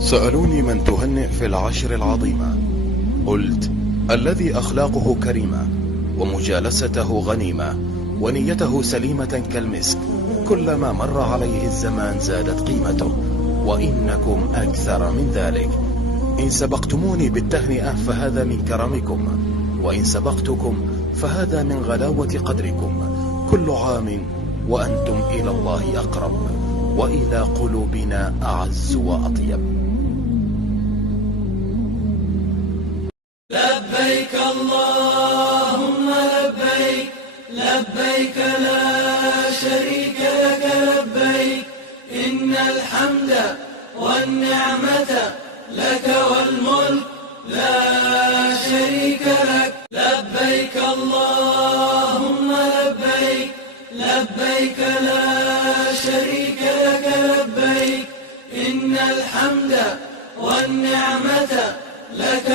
سألوني من تهنئ في العشر العظيمة، قلت: الذي أخلاقه كريمة ومجالسته غنيمة ونيته سليمة كالمسك، كلما مر عليه الزمان زادت قيمته، وإنكم أكثر من ذلك. إن سبقتموني بالتهنئة فهذا من كرمكم، وإن سبقتكم فهذا من غلاوة قدركم. كل عام وأنتم إلى الله أقرب، وإلى قلوبنا أعز وأطيب. لبيك اللهم لبيك، لبيك لا شريك لك لبيك، إن الحمد والنعمة لك والملك لا شريك لك. لبيك اللهم لبيك، لبيك لا شريك لك لبيك، إن الحمد والنعمة لك